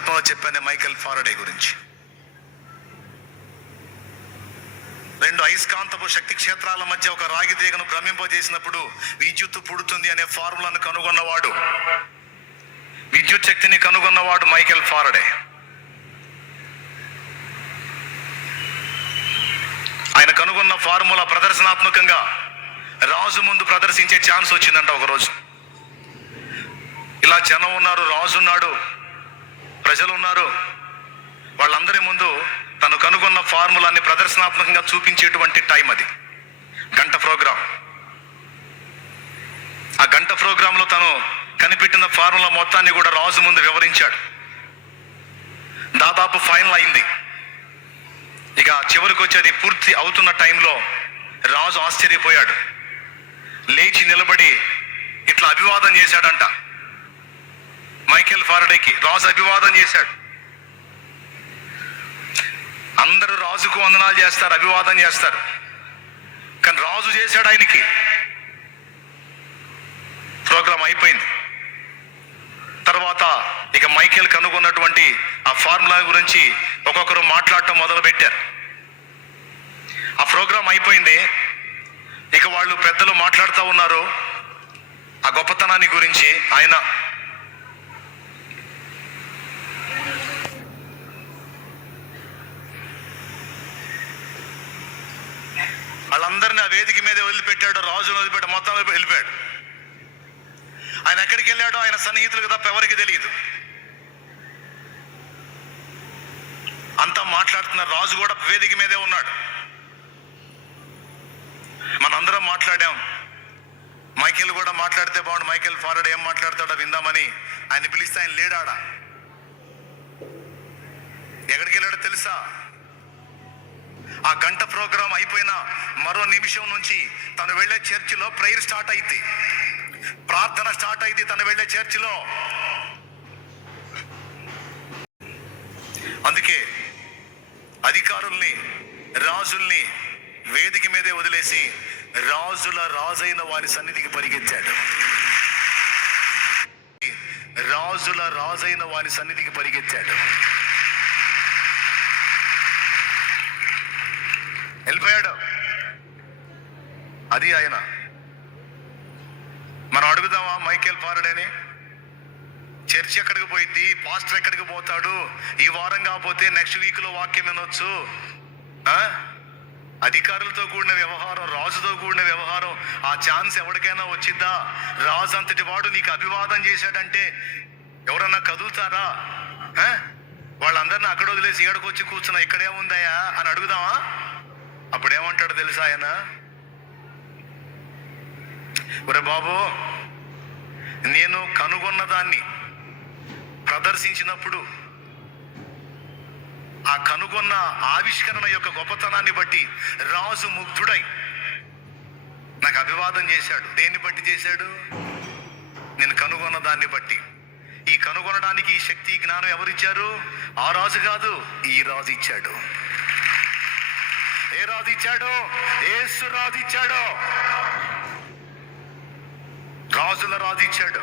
గతంలో చెప్పాను Michael Faraday గురించి. 2 అయస్కాంతపు శక్తి క్షేత్రాల మధ్య ఒక రాగి తీగను భ్రమింపజేసినప్పుడు విద్యుత్తు పుడుతుంది అనే ఫార్ములాను కనుగొన్నవాడు, విద్యుత్ శక్తిని కనుగొన్నవాడు మైకేల్ ఫారడే. ఆయన కనుగొన్న ఫార్ములా ప్రదర్శనాత్మకంగా రాజు ముందు ప్రదర్శించే ఛాన్స్ వచ్చిందంట ఒకరోజు. ఇలా జనం ఉన్నారు, రాజు ఉన్నాడు, ప్రజలు ఉన్నారు, వాళ్ళందరి ముందు తను కనుగొన్న ఫార్ములాన్ని ప్రదర్శనాత్మకంగా చూపించేటువంటి టైం అది. గంట ప్రోగ్రాం. ఆ గంట ప్రోగ్రాంలో తను కనిపెట్టిన ఫార్ములా మొత్తాన్ని కూడా రాజు ముందు వివరించాడు. దాదాపు ఫైనల్ అయింది. ఇక చివరికి వచ్చి అది పూర్తి అవుతున్న టైంలో రాజు ఆశ్చర్యపోయాడు. లేచి నిలబడి ఇట్లా అభివాదం చేశాడంట మైకేల్ ఫారడేకి. రాజు అభివాదం చేశాడు. అందరూ రాజుకు వందనాలు చేస్తారు, అభివాదం చేస్తారు, కానీ రాజు చేశాడు ఆయనకి. ప్రోగ్రాం అయిపోయింది. తర్వాత ఇక మైకేల్ కనుగొన్నటువంటి ఆ ఫార్ములా గురించి ఒక్కొక్కరు మాట్లాడటం మొదలు పెట్టారు. ఆ ప్రోగ్రాం అయిపోయింది. ఇక వాళ్ళు పెద్దలు మాట్లాడుతూ ఉన్నారు ఆ గొప్పతనాన్ని గురించి. ఆయన వాళ్ళందరినీ ఆ వేదిక మీదే వదిలిపెట్టాడు, రాజును వదిలిపెట్టాడు, మొత్తం వెళ్ళిపోయాడు. ఆయన ఎక్కడికి వెళ్ళాడో ఆయన సన్నిహితులకు తప్ప ఎవరికి తెలియదు. అంతా మాట్లాడుతున్నారు, రాజు కూడా వేదిక మీదే ఉన్నాడు. మనందరం మాట్లాడాం. మైకేల్ కూడా మాట్లాడితే బాగుండు, మైకేల్ ఫారడే ఏం మాట్లాడతాడో విందామని ఆయన పిలిస్తే ఆయన లేడాడా. ఎక్కడికి వెళ్ళాడో తెలుసా? ఆ గంట ప్రోగ్రాం అయిపోయిన మరో నిమిషం నుంచి తను వెళ్ళే చర్చిలో ప్రేయర్ స్టార్ట్ అయింది, ప్రార్థన స్టార్ట్ అయింది తను వెళ్ళే చర్చిలో. అందుకే అధికారుల్ని, రాజుల్ని వేదిక మీదే వదిలేసి రాజుల రాజైన వారి సన్నిధికి పరిగెత్తాడు. రాజుల రాజైన వారి సన్నిధికి పరిగెత్తాడు. వెళ్ళిపోయాడు. అది ఆయన. మనం అడుగుదామా మైకేల్ ఫారడేని? చర్చ్ ఎక్కడికి పోయింది, పాస్టర్ ఎక్కడికి పోతాడు, ఈ వారం కాకపోతే నెక్స్ట్ వీక్లో వాక్యం వినొచ్చు. అధికారులతో కూడిన వ్యవహారం, రాజుతో కూడిన వ్యవహారం, ఆ ఛాన్స్ ఎవరికైనా వచ్చిద్దా? రాజు అంతటి వాడు నీకు అభివాదం చేశాడంటే ఎవరన్నా కదులుతారా? వాళ్ళందరినీ అక్కడ వదిలేసి ఇక్కడికి వచ్చి కూర్చున్నా ఇక్కడేముందయా అని అడుగుదామా? అప్పుడేమంటాడు తెలుసా ఆయన? ఒరే బాబు, నేను కనుగొన్న దాన్ని ప్రదర్శించినప్పుడు ఆ కనుగొన్న ఆవిష్కరణ యొక్క గొప్పతనాన్ని బట్టి రాజు ముగ్ధుడై నాకు అభివాదం చేశాడు. దేన్ని బట్టి చేశాడు? నేను కనుగొన్న దాన్ని బట్టి. ఈ కనుగొనడానికి ఈ శక్తి, జ్ఞానం ఎవరిచ్చారు? ఆ రాజు కాదు, ఈ రాజు ఇచ్చాడు. ఏ రాజు ఇచ్చాడు? యేసు రాజు ఇచ్చాడు. రాజుల రాజు ఇచ్చాడు.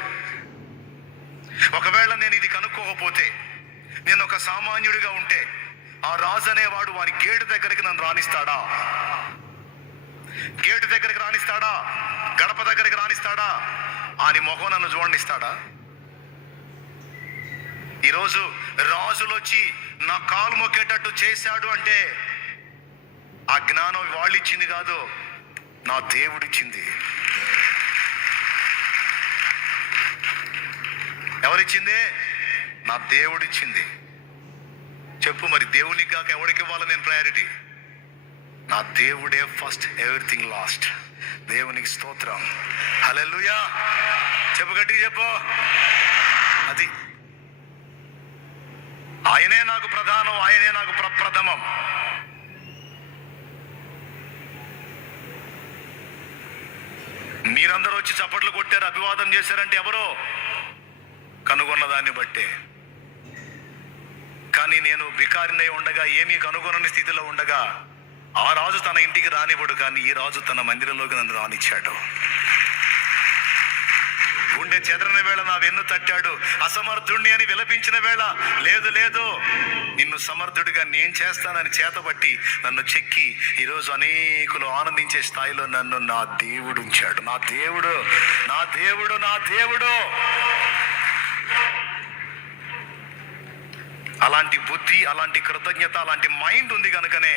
ఒకవేళ నేను ఇది కనుక్కోకపోతే, నేను ఒక సామాన్యుడిగా ఉంటే, ఆ రాజు అనేవాడు వారి గేటు దగ్గరికి నన్ను రాణిస్తాడా? గేటు దగ్గరికి రాణిస్తాడా? గడప దగ్గరికి రాణిస్తాడా? అని మొహం నన్ను చూడనిస్తాడా? ఈరోజు రాజులు వచ్చి నా కాలు మొక్కేటట్టు చేశాడు అంటే ఆ జ్ఞానం వాళ్ళు ఇచ్చింది కాదు, నా దేవుడిచ్చింది. ఎవరిచ్చింది? నా దేవుడిచ్చింది. చెప్పు మరి, దేవునికి కాక ఎవరికి ఇవ్వాలి నేను ప్రయారిటీ? నా దేవుడే ఫస్ట్, ఎవ్రీథింగ్ లాస్ట్. దేవునికి స్తోత్రం, హల్లెలూయా. చెప్పు, గట్టిగా చెప్పు. అది ఆయనే నాకు ప్రధానం, ఆయనే నాకు ప్రప్రథమం. మీరందరూ వచ్చి చప్పట్లు కొట్టారు, అభివాదం చేశారంటే ఎవరో కనుగొన్న దాన్ని బట్టే. కానీ నేను బికారినై ఉండగా, ఏమీ కనుగొనని స్థితిలో ఉండగా ఆ రాజు తన ఇంటికి రానివ్వడు, కానీ ఈ రాజు తన మందిరంలోకి నన్ను రానిచ్చాడు. గుండె చెదరని వేళ నా వెన్ను తట్టాడు. అసమర్థుణ్ణి అని విలపించిన వేళ లేదు లేదు, నిన్ను సమర్థుడిగా నేను చేస్తానని చేతబట్టి నన్ను చెక్కి ఈరోజు అనేకులు ఆనందించే స్థాయిలో నన్ను నా దేవుడు ఉంచాడు. నా దేవుడు, నా దేవుడు, నా దేవుడు. అలాంటి బుద్ధి, అలాంటి కృతజ్ఞత, అలాంటి మైండ్ ఉంది కనుకనే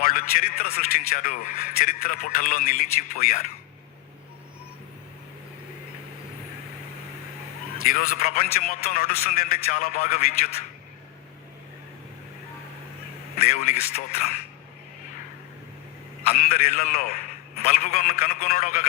వాళ్ళు చరిత్ర సృష్టించారు, చరిత్ర పుటల్లో నిలిచిపోయారు. ఈరోజు ప్రపంచం మొత్తం నడుస్తుంది అంటే చాలా బాగా విద్యుత్. దేవునికి స్తోత్రం. అందరి ఇళ్లలో బల్బు కనుక్కున్నాడు ఒక